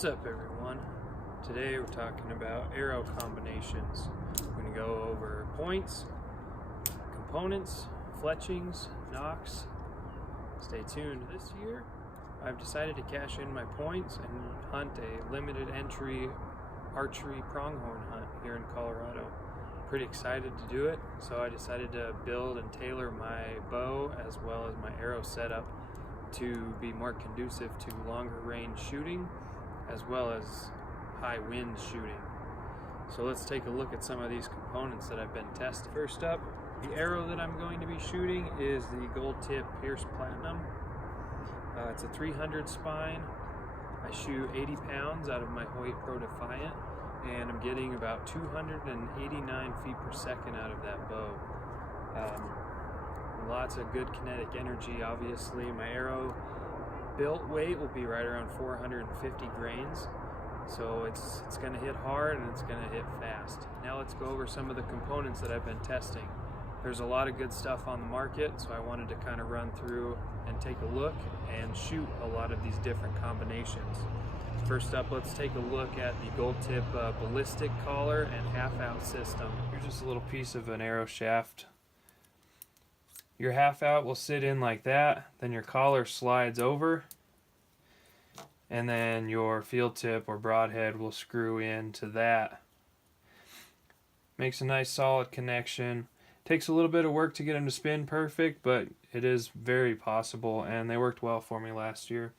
What's up, everyone? Today we're talking about arrow combinations. We're going to go over points, components, fletchings, nocks. Stay tuned. This year I've decided to cash in my points and hunt a limited entry archery pronghorn hunt here in Colorado. Pretty excited to do it, so I decided to build and tailor my bow as well as my arrow setup to be more conducive to longer range shooting as well as high wind shooting. So let's take a look at some of these components that I've been testing. First up, the arrow that I'm going to be shooting is the Gold Tip Pierce Platinum. It's a 300 spine. I shoot 80 pounds out of my Hoyt Pro Defiant, and I'm getting about 289 feet per second out of that bow. Lots of good kinetic energy, obviously. My arrow built weight will be right around 450 grains. So it's going to hit hard and it's going to hit fast. Now let's go over some of the components that I've been testing. There's a lot of good stuff on the market, so I wanted to kind of run through and take a look and shoot a lot of these different combinations. First up, let's take a look at the Gold Tip Ballistic collar and half-out system. Here's just a little piece of an arrow shaft. Your half-out will sit in like that, then your collar slides over, and then your field tip or broadhead will screw into that. Makes a nice solid connection. Takes a little bit of work to get them to spin perfect, but it is very possible, and they worked well for me last year.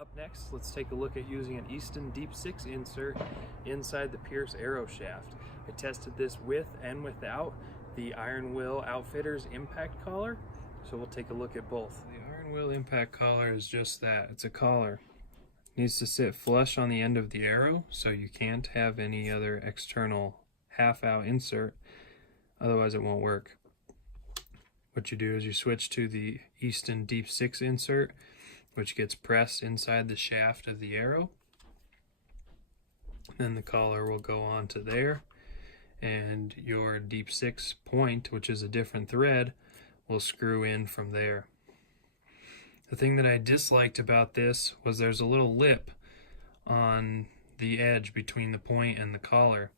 Up next, let's take a look at using an Easton Deep 6 insert inside the Pierce arrow shaft. I tested this with and without the Iron Will Outfitters impact collar, so we'll take a look at both. The Iron Will impact collar is just that. It's a collar. It needs to sit flush on the end of the arrow, so you can't have any other external half-out insert, otherwise it won't work. What you do is you switch to the Easton Deep 6 insert, which gets pressed inside the shaft of the arrow. Then the collar will go onto there, and your Deep 6 point, which is a different thread, will screw in from there. The thing that I disliked about this was there's a little lip on the edge between the point and the collar,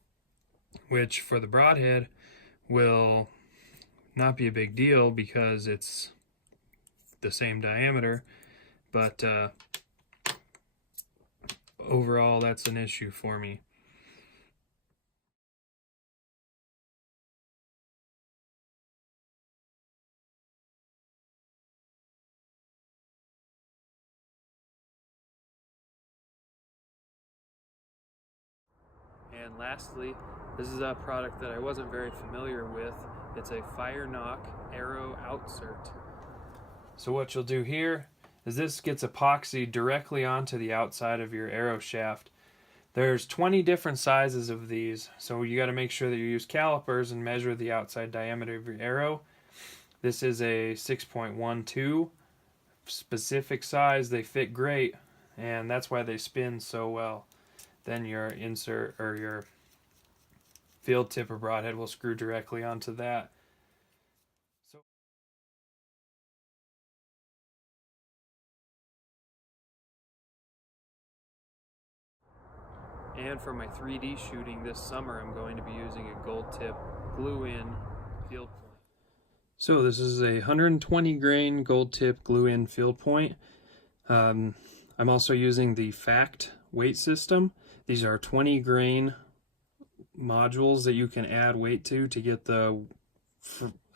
which for the broadhead will not be a big deal because it's the same diameter, but overall that's an issue for me. And lastly, this is a product that I wasn't very familiar with. It's a Fire Knock arrow outsert. So what you'll do here is this gets epoxied directly onto the outside of your arrow shaft. There's 20 different sizes of these, so you got to make sure that you use calipers and measure the outside diameter of your arrow. This is a 6.12 specific size. They fit great, and that's why they spin so well. Then your insert or your field tip or broadhead will screw directly onto that. And for my 3D shooting this summer, I'm going to be using a Gold Tip glue-in field point. So this is a 120 grain Gold Tip glue-in field point. I'm also using the FACT weight system. These are 20 grain modules that you can add weight to get the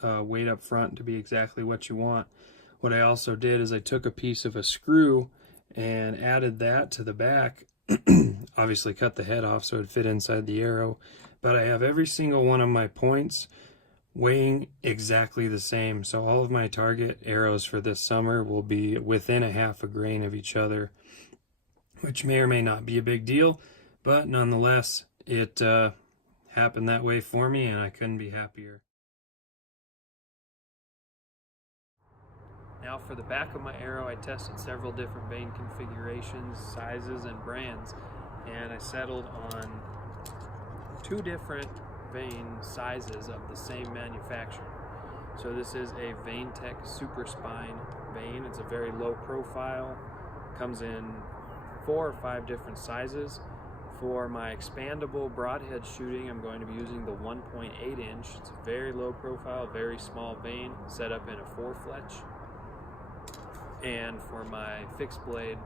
weight up front to be exactly what you want. What I also did is I took a piece of a screw and added that to the back. Obviously cut the head off so it fit inside the arrow, but I have every single one of my points weighing exactly the same, so all of my target arrows for this summer will be within a half a grain of each other, which may or may not be a big deal, but nonetheless it happened that way for me and I couldn't be happier. Now for the back of my arrow, I tested several different vane configurations, sizes, and brands, and I settled on 2 different vane sizes of the same manufacturer. So this is a VaneTech Super Spine vane. It's a very low profile, comes in 4 or 5 different sizes. For my expandable broadhead shooting, I'm going to be using the 1.8 inch. It's a very low profile, very small vane, set up in a 4-fletch. And for my fixed blade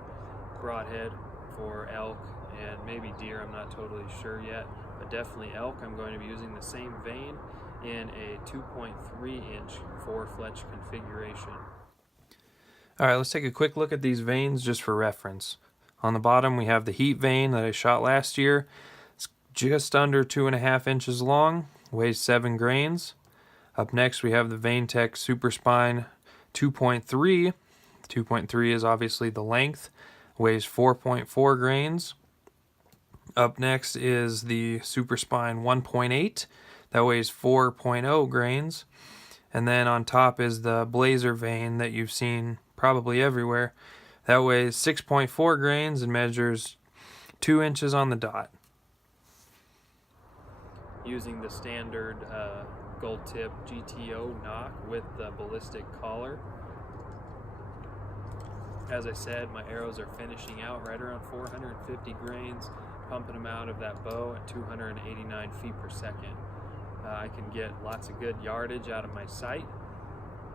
broadhead for elk and maybe deer, I'm not totally sure yet, but definitely elk, I'm going to be using the same vane in a 2.3 inch 4-fletch configuration. Alright, let's take a quick look at these vanes just for reference. On the bottom we have the heat vane that I shot last year. It's just under 2.5 inches long, weighs 7 grains. Up next we have the VaneTech Super Spine 2.3. 2.3 is obviously the length, weighs 4.4 grains. Up next is the Super Spine 1.8, that weighs 4.0 grains. And then on top is the Blazer vane that you've seen probably everywhere. That weighs 6.4 grains and measures 2 inches on the dot. Using the standard gold tip GTO knock with the Ballistic collar. As I said, my arrows are finishing out right around 450 grains, pumping them out of that bow at 289 feet per second. I can get lots of good yardage out of my sight,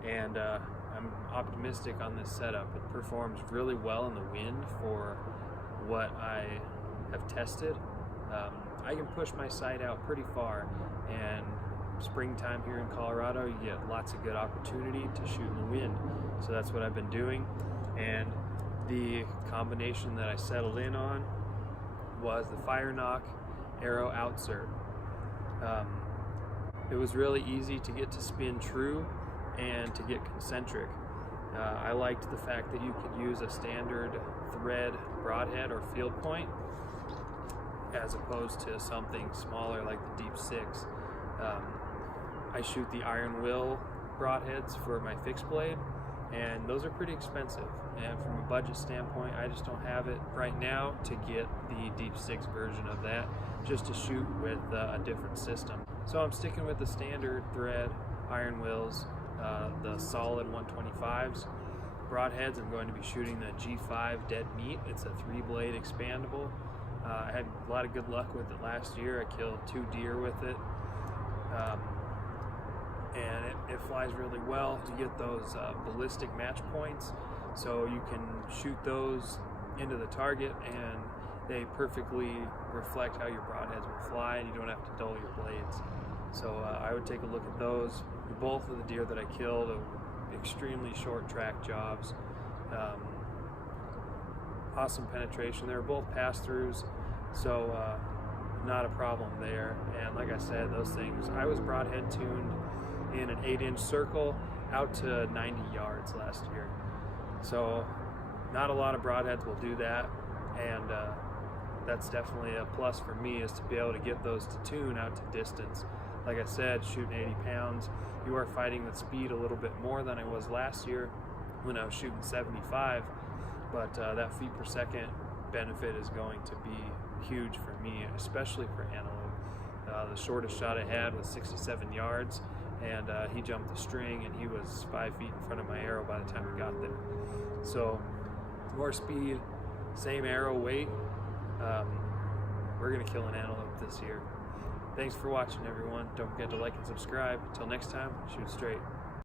and I'm optimistic on this setup. It performs really well in the wind for what I have tested. I can push my sight out pretty far, and springtime here in Colorado, you get lots of good opportunity to shoot in the wind. So that's what I've been doing, and the combination that I settled in on was the Fire Knock arrow outsert. It was really easy to get to spin true and to get concentric. I liked the fact that you could use a standard thread broadhead or field point as opposed to something smaller like the Deep 6. I shoot the Iron Will broadheads for my fixed blade, and those are pretty expensive, and from a budget standpoint I just don't have it right now to get the Deep 6 version of that just to shoot with a different system. So I'm sticking with the standard thread Iron Wills, the solid 125s. Broadheads, I'm going to be shooting the G5 Dead Meat. It's a 3-blade expandable. I had a lot of good luck with it last year. I killed 2 deer with it. And it flies really well. You get those ballistic match points, so you can shoot those into the target and they perfectly reflect how your broadheads will fly, and you don't have to dull your blades. So I would take a look at those. Both of the deer that I killed are extremely short track jobs. Awesome penetration. They were both pass-throughs, so not a problem there. And like I said, those things, I was broadhead tuned in an 8-inch circle out to 90 yards last year. So not a lot of broadheads will do that, and that's definitely a plus for me, is to be able to get those to tune out to distance. Like I said, shooting 80 pounds, you are fighting with speed a little bit more than I was last year when I was shooting 75, but that feet per second benefit is going to be huge for me, especially for antelope. The shortest shot I had was 67 yards, and he jumped the string and he was 5 feet in front of my arrow by the time we got there. So more speed, same arrow weight. We're gonna kill an antelope this year. Thanks for watching, everyone. Don't forget to like and subscribe. Until next time, shoot straight.